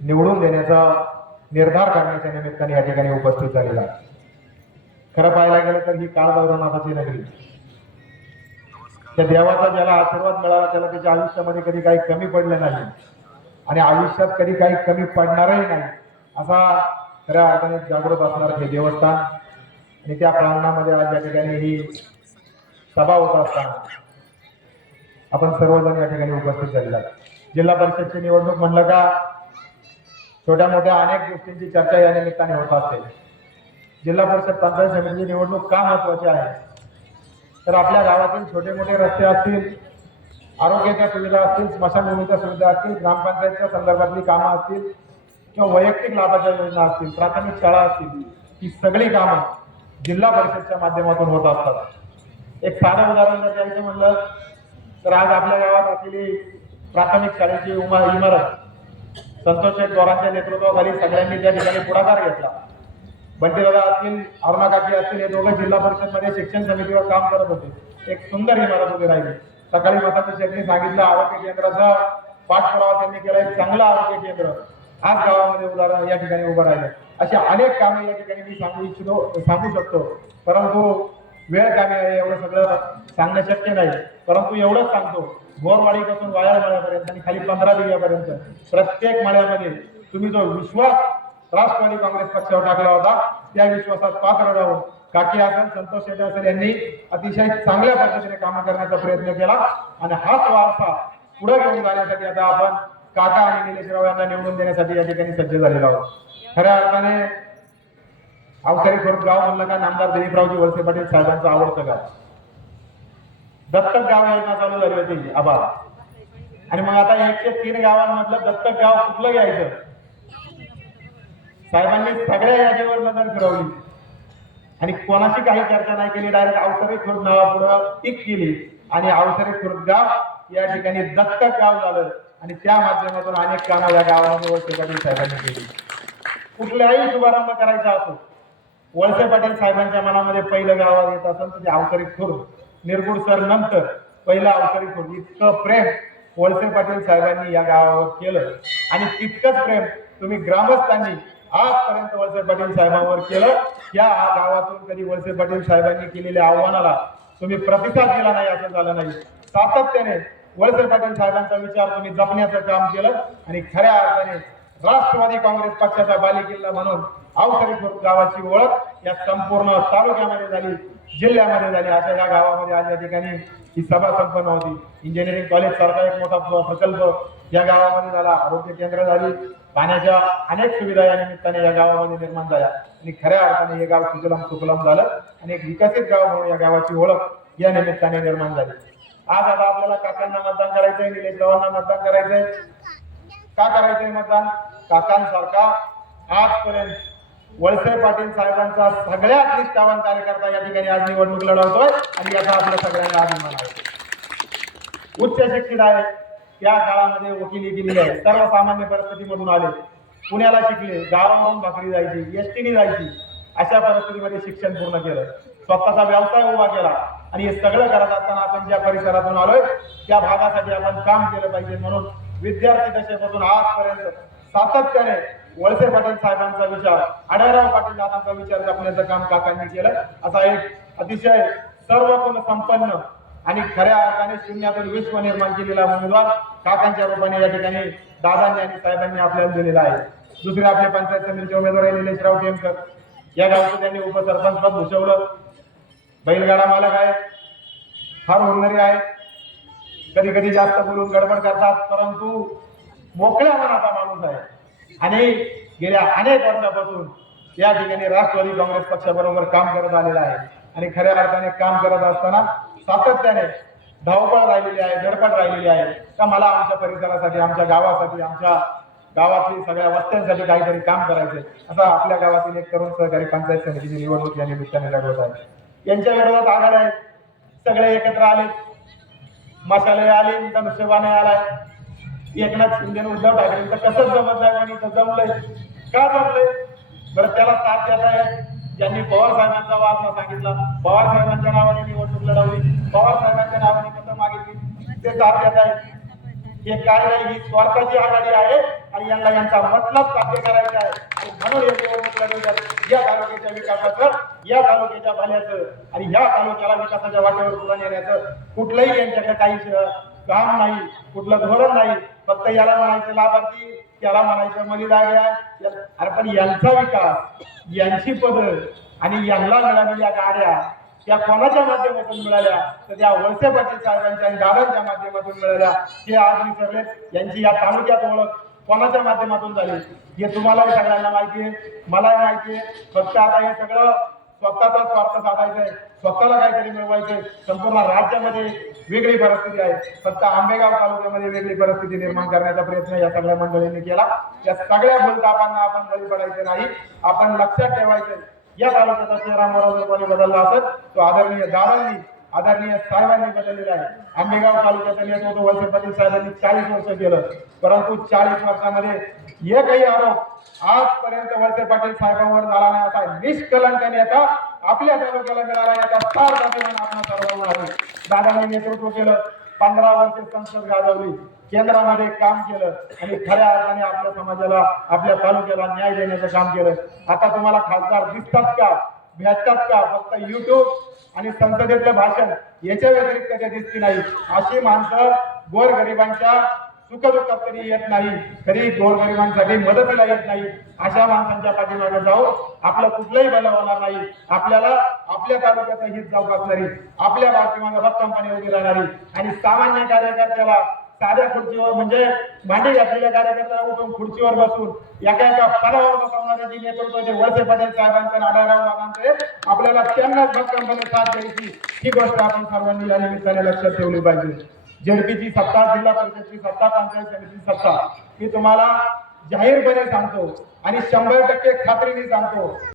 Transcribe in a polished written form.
निवडून देण्याचा निर्धार करण्याच्या निमित्ताने या ठिकाणी उपस्थित झालेला आहे. खरं पाहायला गेलं तर ही काळभैरवनाथाची नगरी, त्या देवाचा ज्याला आशीर्वाद मिळाला त्याला त्याच्या आयुष्यामध्ये कधी काही कमी पडलं नाही आणि आयुष्यात कधी काही कमी पडणारही नाही असा खऱ्या अर्थाने जागृत असणार हे देवस्थान. आणि त्या प्रांगणामध्ये आज या ठिकाणी ही सभा होत असताना आपण सर्वजण या ठिकाणी उपस्थित झालेला. जिल्हा परिषदची निवडणूक म्हणलं का छोट्या मोठ्या अनेक गोष्टींची चर्चा या निमित्ताने होत असते. जिल्हा परिषद पंचायत समितीची निवडणूक का महत्वाची आहे तर आपल्या गावातील छोटे मोठे रस्ते असतील, आरोग्याच्या सुविधा असतील, स्मशानभूमीच्या सुविधा असतील, ग्रामपंचायतच्या संदर्भातली कामं असतील किंवा वैयक्तिक लाभाच्या योजना असतील, प्राथमिक शाळा असतील, ही सगळी कामं जिल्हा परिषदच्या माध्यमातून होत असतात. एक साधं उदाहरण जर द्यायचं म्हणलं तर आज आपल्या गावात असलेली प्राथमिक शाळेची इमारत संतोष शेठ गोरांच्या नेतृत्वाखाली सगळ्यांनी त्या ठिकाणी पुढाकार घेतला. बंटीदादा असतील, अरुणा काकी असतील, हे दोघं जिल्हा परिषदमध्ये शिक्षण समितीवर काम करत होते. एक सुंदर इमारत उभी राहिली. सकाळी मताच्या शेठनी सांगितलं आरोग्य केंद्राचा पाठपुरावा त्यांनी केला. एक चांगलं आरोग्य केंद्र आज गावामध्ये उदाहरण या ठिकाणी उभं राहिलं. अशी अनेक कामे या ठिकाणी मी सांगू शकतो, परंतु वेळ कमी आहे, एवढं सगळं सांगणं शक्य नाही. परंतु एवढंच सांगतो, बोरवाडीपासून वायाळ मळ्यापर्यंत आणि खाली 15 बिघ्यापर्यंत प्रत्येक मळ्यामध्ये तुम्ही जो विश्वास राष्ट्रवादी काँग्रेस पक्षावर टाकला होता त्या विश्वासात पात्र राहून काकी असेल, संतोष शेट्टी असेल यांनी अतिशय चांगल्या पद्धतीने काम करण्याचा प्रयत्न केला आणि हाच वारसा पुढे घेऊन जाण्यासाठी आता आपण काका आणि निलेशराव यांना निवडून देण्यासाठी या ठिकाणी सज्ज झालेलो आहोत. खऱ्या अर्थाने अवसरी खुर्द गाव म्हणलं का नामदार दिलीपरावजी वळसे पाटील साहेबांचं आवडतं गाव. दत्तक गाव योजना चालू झाली होती आभार, आणि मग आता 103 गावांमधलं दत्तक गाव कुठलं घ्यायचं साहेबांनी सगळ्या यादीवर नजर फिरवली आणि कोणाशी काही चर्चा नाही केली. डायरेक्ट अवसरी खुर्द नावापुढं टिक केली आणि अवसरी खुर्द गाव या ठिकाणी दत्तक गाव झालं आणि त्या माध्यमातून अनेक कामं या गावामध्ये वळसे पाटील साहेबांनी केली. कुठलाही शुभारंभ करायचा असो, वळसे पाटील साहेबांच्या मनामध्ये पहिलं गाव येत असेल तर ते अवसरी खुर्द. निरगुड सर नंतर पहिला अवसरी खुर्द. इतकं प्रेम वळसे पाटील साहेबांनी या गावावर केलं आणि तितकंच प्रेम तुम्ही ग्रामस्थांनी आजपर्यंत वळसे पाटील साहेबांवर केलं. या गावातून कधी वळसे पाटील साहेबांनी केलेल्या आव्हानाला तुम्ही प्रतिसाद दिला नाही असं झालं नाही. सातत्याने वळसे पाटील साहेबांचा विचार तुम्ही जपण्याचं काम केलं आणि खऱ्या अर्थाने राष्ट्रवादी काँग्रेस पक्षाचा बालेकिल्ला म्हणून अवसरी खुर्द गावाची ओळख या संपूर्ण तालुक्यामध्ये झाली, जिल्ह्यामध्ये झाली. अशा या गावामध्ये आज या ठिकाणी ही सभा संपन्न होती. इंजिनिअरिंग कॉलेज सारखा एक मोठा प्रकल्प या गावामध्ये झाला, आरोग्य केंद्र झाली, पाण्याच्या अनेक सुविधा या निमित्ताने या गावामध्ये निर्माण झाल्या आणि खऱ्या अर्थाने हे गाव सुजलाम सुफलाम झालं आणि एक विकसित गाव म्हणून या गावाची ओळख या निमित्ताने निर्माण झाली. आज आता आपल्याला काकांना मतदान करायचंय, निलेशरावांना मतदान करायचंय. का करायचंय मतदान? काकांसारखा आजपर्यंत वळसे पाटील साहेबांचा सगळ्यात निष्ठावान कार्यकर्ता या ठिकाणी आज निवडणूक लढवतोय आणि याचा आपल्या सगळ्यांना अभिमान आहे. उच्च शिक्षित आहे, त्या काळामध्ये वकिली केली आहे, सर्वसामान्य परिस्थितीमधून आले, पुण्याला शिकले, गावावरून भाकरी जायची, एसटीने जायची, अशा परिस्थितीमध्ये शिक्षण पूर्ण केलं, स्वतःचा व्यवसाय उभा केला आणि हे सगळं करत असताना आपण ज्या परिसरातून आलोय त्या भागासाठी आपण काम केलं पाहिजे म्हणून विद्यार्थी दशेपासून आजपर्यंत सातत्याने वळसे पाटील साहेबांचा विचार, आढळराव पाटील दादांचा विचार जपण्याचं काम काकांनी केलं. असा एक अतिशय सर्वगुण संपन्न आणि खऱ्या अर्थाने शून्यातून विश्व निर्माण केलेला उमेदवार काकांच्या रूपाने या ठिकाणी दादांनी आणि साहेबांनी आपल्याला दिलेला आहे. दुसरे आपले पंचायत समितीचे उमेदवार निलेशराव टेमकर, या गावचं त्यांनी उपसरपंच पद भूषवलं. बैलगाडा मालक आहेत, फार होणारी आहेत, कधी कधी जास्त बोलून गडबड करतात, परंतु मोकळ्या मनाचा माणूस आहे आणि गेल्या अनेक वर्षापासून या ठिकाणी राष्ट्रवादी काँग्रेस पक्षाबरोबर काम करत आलेला आहे आणि खऱ्या अर्थाने काम करत असताना सातत्याने धावपळ राहिलेली आहे, धडपड राहिलेली आहे का मला आमच्या परिसरासाठी, आमच्या गावासाठी, आमच्या गावातील सगळ्या वस्त्यांसाठी काहीतरी काम करायचंय. असा आपल्या गावातील एक तरुण सहकारी पंचायत समितीची निवडणूक या निमित्ताने लढवत आहे. यांच्या विरोधात आघाडी आहे, सगळे एकत्र आले, मशाले आले, धनुष्यबाणे आलाय. एकनाथ शिंदे उद्धव ठाकरेंचं कसं जमत नाही पण इथं जमलंय. का जमलंय बरं? त्याला साथ देत आहे ज्यांनी पवार साहेबांचा वारसा सांगितला, पवार साहेबांच्या नावाने निवडणूक लढवली, पवार साहेबांच्या नावाने मतं मागितली, ते साथ देत आहे. हे काय नाही, ही स्वार्थाची आघाडी आहे आणि यांना यांचा मतलब साध्य करायचा आहे. आणि म्हणून हे निवडणूक लढवतात या तालुक्याच्या विकासाचं, या तालुक्याच्या भल्याचं आणि या तालुक्याला विकासाच्या वाटेवर पुढे नेण्याचं कुठलंही यांच्याकडे काही काम नाही, कुठलं धोरण नाही. फक्त याला म्हणायचं लाभार्थी, त्याला म्हणायचं मलिदाग्या. अरे पण यांचा विकास, यांची पद आणि यांना मिळालेल्या गाड्या त्या कोणाच्या माध्यमातून मिळाल्या, तर त्या वळसे पाटील साहेबांच्या आणि दादांच्या माध्यमातून मिळाल्या. हे आज विसरलेत. यांची या तालुक्यात ओळख कोणाच्या माध्यमातून झाली हे तुम्हालाही सगळ्यांना माहिती आहे, मलाही माहिती आहे. फक्त आता हे सगळं स्वतःचा स्वार्थ साधायचंय, स्वतःला काहीतरी मिळवायचंय. संपूर्ण राज्यामध्ये वेगळी परिस्थिती आहे, फक्त आंबेगाव तालुक्यामध्ये वेगळी परिस्थिती निर्माण करण्याचा प्रयत्न या सगळ्या मंडळींनी केला. या सगळ्या भूलथापांना आपण बळी पडायचं नाही. आपण लक्षात ठेवायचं, या तालुक्याचा चेहरा मोहरा जर कोणी बदलला असेल तो आदरणीय दादांनी, आदरणीय साहेबांनी बदललेला आहे. आंबेगाव तालुक्याचं नेतृत्व वळसे पाटील साहेबांनी 40 वर्ष केलं, परंतु 40 वर्षामध्ये एकही आरोप आजपर्यंत वळसे पाटील साहेबांवर झाला नाही. असा निष्कलंक नेता आपल्या तालुक्याला मिळाला, याचा फार अभिमान आपण सर्वांना आहे. दादांनी नेतृत्व केलं, 15 वर्ष संसद गाजवली, केंद्रामध्ये काम केलं आणि खऱ्या अर्थाने आपल्या समाजाला, आपल्या तालुक्याला न्याय देण्याचं काम केलं. आता तुम्हाला खासदार दिसतात का, भेटतात का? फक्त युट्यूब आणि संसदेतलं भाषण याच्या व्यतिरिक्त ते दिसती नाही. अशी माणसं गोरगरिबांच्या सुखदुःखात कधी येत नाही, कधी गोरगरिबांसाठी मदतीला येत नाही. अशा माणसांच्या पाठीमागे जाऊन आपलं कुठलंही भलं होणार नाही. आपल्याला आपल्या तालुक्याचं हित जाऊ असणारी, आपल्या पाठीमागे भक्कमपणे उभी राहणारी आणि सामान्य कार्यकर्त्याला साध्या खुर्चीवर म्हणजे भांडी घातलेल्या कार्यकर्त्याला उठून खुर्चीवर बसून एका एका पदावर बसवणारे जे नेतृत्व ते वळसे पाटील साहेबांचे, नारायणराव दादांचे, आपल्याला त्यांनाच भक्कमपणे साथ द्यायची ही गोष्ट आपण सर्वांनी या निमित्ताने लक्षात ठेवली पाहिजे. झेडपीची सत्ता, जिल्हा परिषदची सत्ता, पंचायत समितीची सत्ता मी तुम्हाला जाहीरपणे सांगतो आणि 100% खात्रीने सांगतो,